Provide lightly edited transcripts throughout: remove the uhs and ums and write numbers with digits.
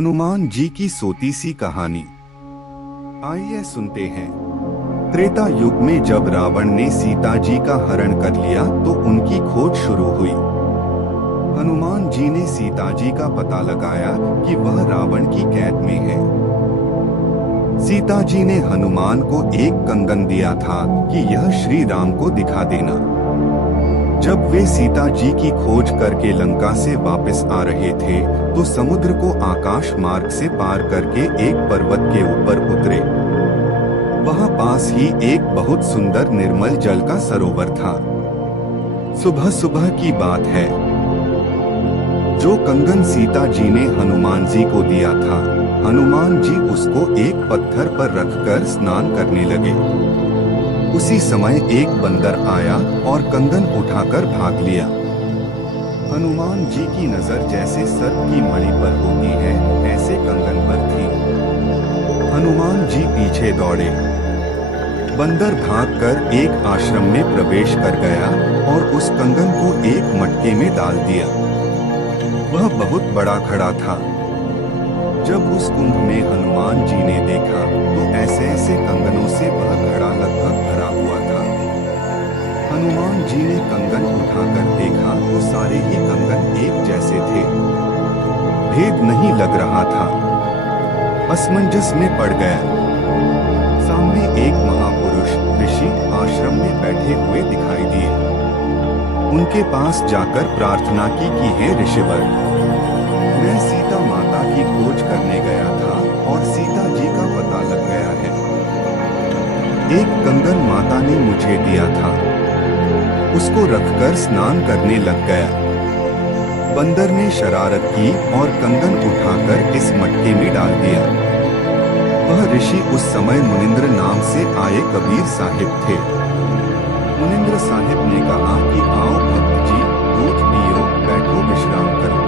हनुमान जी की सोती सी कहानी। आइए सुनते हैं। त्रेता युग में जब रावण ने सीता जी का हरण कर लिया तो उनकी खोज शुरू हुई। हनुमान जी ने सीता जी का पता लगाया कि वह रावण की कैद में है। सीता जी ने हनुमान को एक कंगन दिया था कि यह श्री राम को दिखा देना। जब वे सीता जी की खोज करके लंका से वापस आ रहे थे तो समुद्र को आकाश मार्ग से पार करके एक पर्वत के ऊपर उतरे। वहां पास ही एक बहुत सुंदर निर्मल जल का सरोवर था। सुबह सुबह की बात है। जो कंगन सीता जी ने हनुमान जी को दिया था, हनुमान जी उसको एक पत्थर पर रखकर स्नान करने लगे। उसी समय एक बंदर आया और कंगन उठाकर भाग लिया। हनुमान जी की नजर जैसे सर्प की मणि पर होती है, ऐसे कंगन पर थी। हनुमान जी पीछे दौड़े। बंदर भागकर एक आश्रम में प्रवेश कर गया और उस कंगन को एक मटके में डाल दिया। वह बहुत बड़ा घड़ा था। जब उस कुंभ में हनुमान जी ने देखा तो ऐसे ऐसे कंगनों से वह घड़ा लगभग भरा हुआ था। हनुमान जी ने कंगन उठाकर देखा तो सारे ही कंगन एक जैसे थे। भेद नहीं लग रहा था। असमंजस में पड़ गया। सामने एक महापुरुष ऋषि आश्रम में बैठे हुए दिखाई दिए। उनके पास जाकर प्रार्थना की है, ऋषिवर, मैं सीता माता की खोज करने गया था और सीता जी का पता लग गया है। एक कंगन माता ने मुझे दिया था, उसको रखकर स्नान करने लग गया। बंदर ने शरारत की और कंगन उठाकर इस मटके में डाल दिया। वह ऋषि उस समय मुनिंद्र नाम से आए कबीर साहिब थे। मुनिंद्र साहिब ने कहा कि आओ भक्त जी, दूध पियो, बैठो विश्राम करो।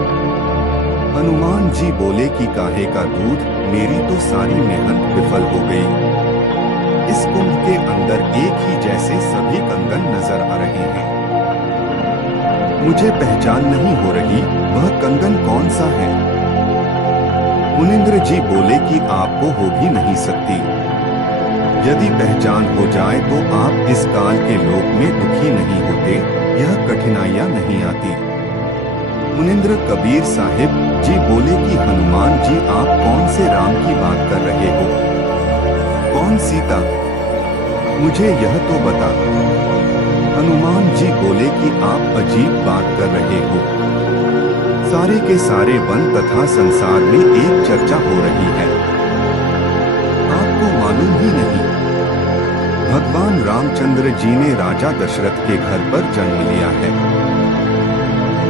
हनुमान जी बोले कि काहे का दूध, मेरी तो सारी मेहनत विफल हो गई। इस कुंभ के अंदर एक ही जैसे सभी कंगन नजर आ रहे हैं। मुझे पहचान नहीं हो रही, वह कंगन कौन सा है? मुनिंद्र जी बोले कि आपको हो भी नहीं सकती। यदि पहचान हो जाए तो आप इस काल के लोक में दुखी नहीं होते, यह कठिनाइयां नहीं आती। मुनिंद्र कबीर साहिब जी बोले कि हनुमान जी, आप कौन से राम की बात कर रहे हो? कौन सीता? मुझे यह तो बता। हनुमान जी बोले कि आप अजीब बात कर रहे हो। सारे के सारे वन तथा संसार में एक चर्चा हो रही है, आपको मालूम ही नहीं। भगवान रामचंद्र जी ने राजा दशरथ के घर पर जन्म लिया है।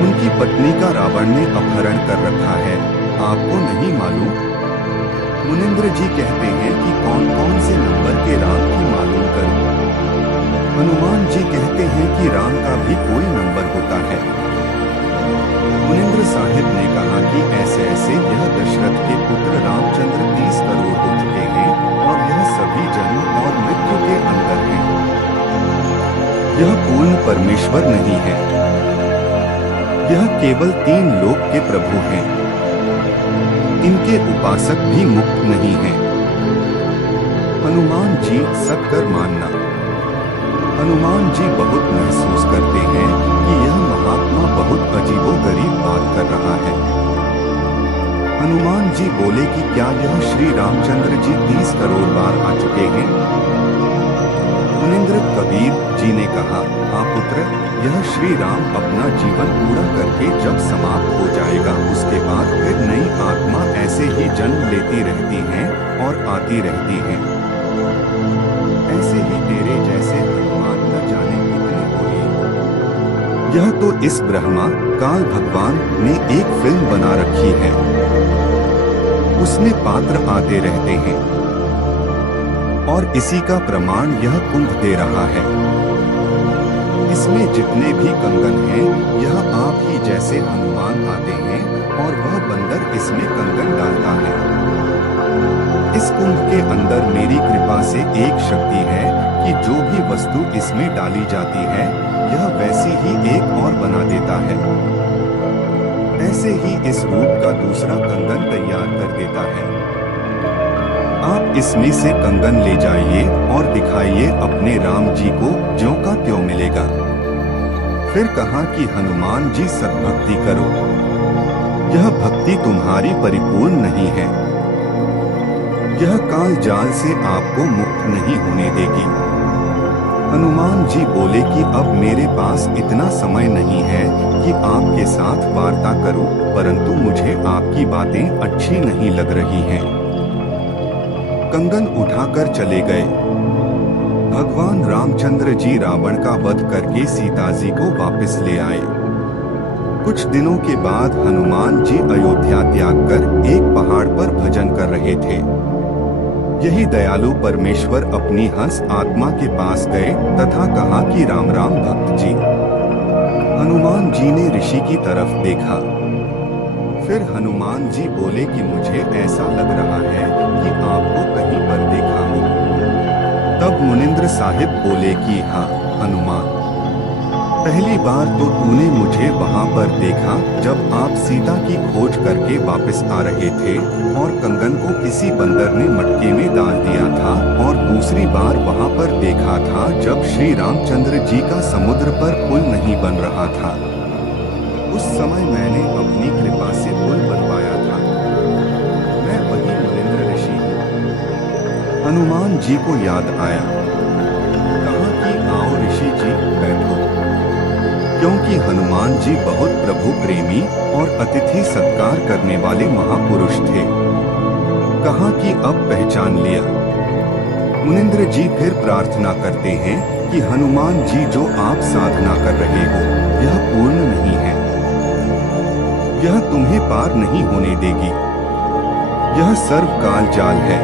उनकी पत्नी का रावण ने अपहरण कर रखा है, आपको नहीं मालूम? मुनिंद्र जी कहते हैं कि कौन कौन से नंबर के राम की मालूम करूं? हनुमान जी कहते हैं कि राम का भी कोई नंबर होता है। मुनिंद्र साहिब ने कहा कि ऐसे ऐसे यह दशरथ के पुत्र रामचंद्र 30 करोड़ हो चुके हैं और यह सभी जन्म और मृत्यु के अंदर हैं। यह पूर्ण परमेश्वर नहीं है, यह केवल 3 लोक के प्रभु हैं। इनके उपासक भी मुक्त नहीं हैं। हनुमान जी सत्कर मानना। हनुमान जी बहुत महसूस करते हैं कि यह महात्मा बहुत अजीबोगरीब बात कर रहा है। हनुमान जी बोले कि क्या यह श्री रामचंद्र जी 30 करोड़ बार आ चुके हैं? मुनिंद्र कबीर जी ने कहा, हाँ पुत्र, यह श्री राम अपना जीवन पूरा करके जब समाप्त हो जाएगा उसके बाद फिर नई आत्मा ऐसे ही जन्म लेती रहती हैं और आती रहती हैं। ऐसे ही तेरे जैसे हनुमान न जाने कितने होंगे। यह तो इस ब्रह्मा काल भगवान ने एक फिल्म बना रखी है, उसमें पात्र आते रहते हैं और इसी का प्रमाण यह कुंभ दे रहा है। इसमें जितने भी कंगन हैं, यह आप ही जैसे हनुमान आते हैं और वह बंदर इसमें कंगन डालता है। इस कुंभ के अंदर मेरी कृपा से एक शक्ति है कि जो भी वस्तु इसमें डाली जाती है, यह वैसी ही एक और बना देता है। वैसे ही इस रूप का दूसरा कंगन तैयार कर देता है। आप इसमें से कंगन ले जाइए और दिखाइए अपने राम जी को, ज्यों का त्यों मिलेगा। फिर कहा कि हनुमान जी सद्भक्ति करो, यह भक्ति तुम्हारी परिपूर्ण नहीं है, यह काल जाल से आपको मुक्त नहीं होने देगी। हनुमान जी बोले कि अब मेरे पास इतना समय नहीं है कि आपके साथ वार्ता करूं, परंतु मुझे आपकी बातें अच्छी नहीं लग रही हैं। कंगन उठाकर चले गए। भगवान रामचंद्र जी रावण का वध करके सीता जी को वापस ले आए। कुछ दिनों के बाद हनुमान जी अयोध्या त्याग कर एक पहाड़ पर भजन कर रहे थे। यही दयालु परमेश्वर अपनी हंस आत्मा के पास गए तथा कहा कि राम राम भक्त जी। हनुमान जी ने ऋषि की तरफ देखा। फिर हनुमान जी बोले कि मुझे ऐसा लग रहा है कि आपको कहीं पर देखा हो। तब मुनिंद्र साहिब बोले कि हाँ हनुमान, पहली बार तो तूने मुझे वहां पर देखा जब आप सीता की खोज करके वापस आ रहे थे और कंगन को किसी बंदर ने मटके में डाल दिया था, और दूसरी बार वहां पर देखा था जब श्री रामचंद्र जी का समुद्र पर पुल नहीं बन रहा था। उस समय मैंने अपनी कृपा से पुल बनवाया था। मैं वही मुनिंद्र ऋषि हूँ। हनुमान जी को याद आया। कहा कि आओ ऋषि जी बैठो, क्योंकि हनुमान जी बहुत प्रभु प्रेमी और अतिथि सत्कार करने वाले महापुरुष थे। कहा कि अब पहचान लिया। मुनिंद्र जी फिर प्रार्थना करते हैं कि हनुमान जी जो आप साधना कर रहे हो यह पूर्ण नहीं है, यह तुम्हें पार नहीं होने देगी, यह सर्वकाल जाल है।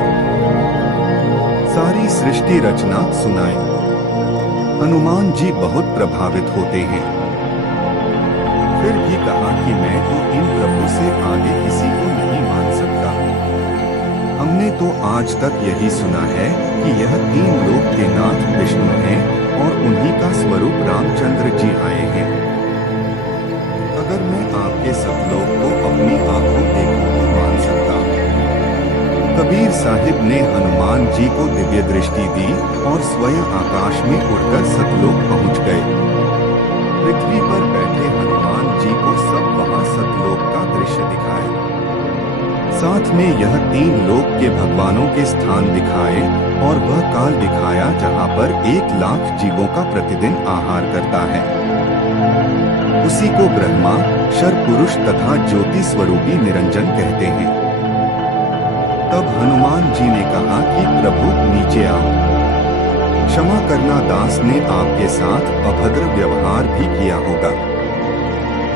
सारी सृष्टि रचना सुनाए। हनुमान जी बहुत प्रभावित होते हैं। फिर भी कहा कि मैं तो इन प्रभु से आगे किसी को नहीं मान सकता। हमने तो आज तक यही सुना है कि यह तीन लोक के नाथ विष्णु हैं और उन्हीं का स्वरूप रामचंद्र जी आए हैं। अगर मैं आपके सतलोक को अपनी आंखों देखूं तो मान सकता हूँ। कबीर साहिब ने हनुमान जी को दिव्य दृष्टि दी और स्वयं आकाश में उड़कर सतलोक पहुंच गए। पृथ्वी पर बैठे हनुमान जी को सब वहां सतलोक का दृश्य दिखाए। साथ में यह तीन लोक के भगवानों के स्थान दिखाए और वह काल दिखाया जहां पर 1,00,000 जीवों का प्रतिदिन आहार करता है। उसी को ब्रह्मा, क्षर पुरुष तथा ज्योति स्वरूपी निरंजन कहते हैं। तब हनुमान जी ने कहा कि प्रभु नीचे आओ, क्षमा करना, दास ने आपके साथ अभद्र व्यवहार भी किया होगा,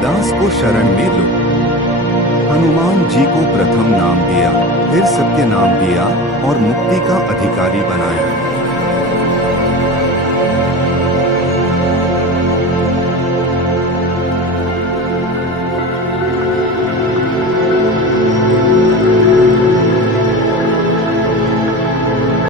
दास को शरण में लो। हनुमान जी को प्रथम नाम दिया, फिर सत्य नाम दिया और मुक्ति का अधिकारी बनाया।